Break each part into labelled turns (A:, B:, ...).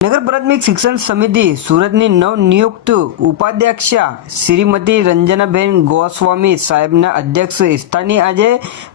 A: નગર પ્રાથમિક શિક્ષણ સમિતિ સુરતની નવનિયુક્ત ઉપાધ્યક્ષા શ્રીમતી રંજનાબેન ગોસ્વામી સાહેબના અધ્યક્ષ સ્થાને આજે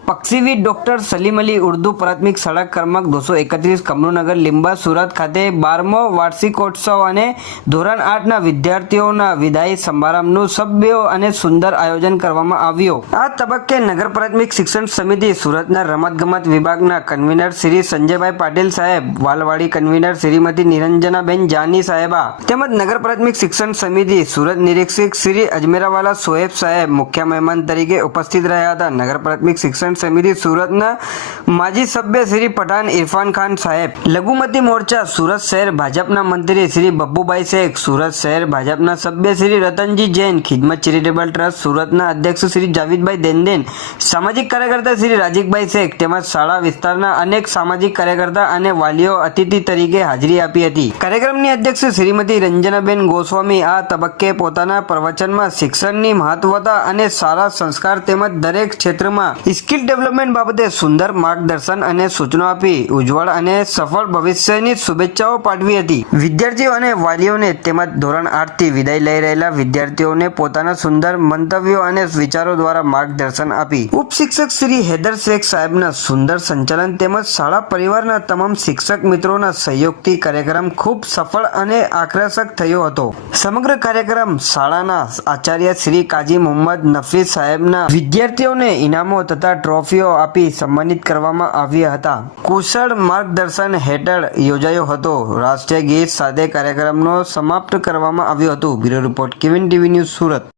A: પક્ષીવી ડોક્ટર સલીમ અલી ઉર્દુ પ્રાથમિક શાળા ક્રમાંક દોસો એકત્રીસ કમલુનગર લીંબા સુરત ખાતે બારમો વાર્ષિકોત્સવ અને ધોરણ આઠના વિદ્યાર્થીઓના વિદાય સમારંભનું સભ્યો અને સુંદર આયોજન કરવામાં આવ્યું. આ તબક્કે નગર પ્રાથમિક શિક્ષણ સમિતિ સુરતના રમતગમત વિભાગના કન્વીનર શ્રી સંજયભાઈ પાટીલ સાહેબ, વાલવાડી કન્વીનર શ્રીમતી નિરંજનાબેન જાની સાહેબા તેમજ નગર પ્રાથમિક શિક્ષણ સમિતિ સુરત નિરીક્ષક શ્રી અજમેરાવાલા સોએબ સાહેબ મુખ્ય મહેમાન તરીકે ઉપસ્થિત રહ્યા હતા. નગર પ્રાથમિક શિક્ષણ સમિતિ સુરતના માજી સભ્ય શ્રી પઠાણ ઇરફાન ખાન સાહેબ, લઘુમતી મોરચા સુરત શહેર ભાજપના મંત્રી શ્રી બબ્બુભાઈ શેખ, સુરત શહેર ભાજપના સભ્ય શ્રી રતનજી જૈન, ખિદમત ચેરિટેબલ ટ્રસ્ટ સુરતના અધ્યક્ષ શ્રી જાવિદભાઈ દેનદેન, સામાજિક કાર્યકર્તા શ્રી રાજીકભાઈ શેખ તેમજ શાળા વિસ્તારના અનેક સામાજિક કાર્યકર્તા અને વાલીઓ અતિથિ તરીકે હાજરી આપી હતી. કાર્યક્રમની અધ્યક્ષ શ્રીમતી રંજનાબેન ગોસ્વામી આ તબક્કે પોતાના પ્રવચનમાં શિક્ષણની મહત્વતા અને સારા સંસ્કાર તેમજ દરેક ક્ષેત્રમાં સ્કિલ ડેવલપમેન્ટ બાબતે સુંદર માર્ગદર્શન અને સૂચનો આપી ઉજ્જવળ અને સફળ ભવિષ્યની શુભેચ્છાઓ પાઠવી હતી. વિદ્યાર્થીઓ અને વાલીઓને તેમજ ધોરણ આઠથી વિદાય લઈ રહેલા વિદ્યાર્થીઓને પોતાના સુંદર મંતવ્યો અને વિચારો દ્વારા માર્ગદર્શન આપી. ઉપશિક્ષક શ્રી હેદર શેખ સાહેબના સુંદર સંચાલન તેમજ શાળા પરિવારના તમામ શિક્ષક મિત્રોના સહયોગથી કાર્યક્રમ ખૂબ સફળ અને આકર્ષક થયો હતો. સમગ્ર કાર્યક્રમ શાળાના આચાર્ય શ્રી કાજી મોહમ્મદ નફીસ સાહેબના વિદ્યાર્થીઓને ઇનામો તથા ટ્રોફીઓ આપી સન્માનિત કરવામાં આવ્યા હતા. કુશળ માર્ગદર્શન હેઠળ યોજાયો હતો. રાષ્ટ્રીય ગીત સાથે કાર્યક્રમનો સમાપ્ત કરવામાં આવ્યો હતો. Bureau report Kevin TV news Surat.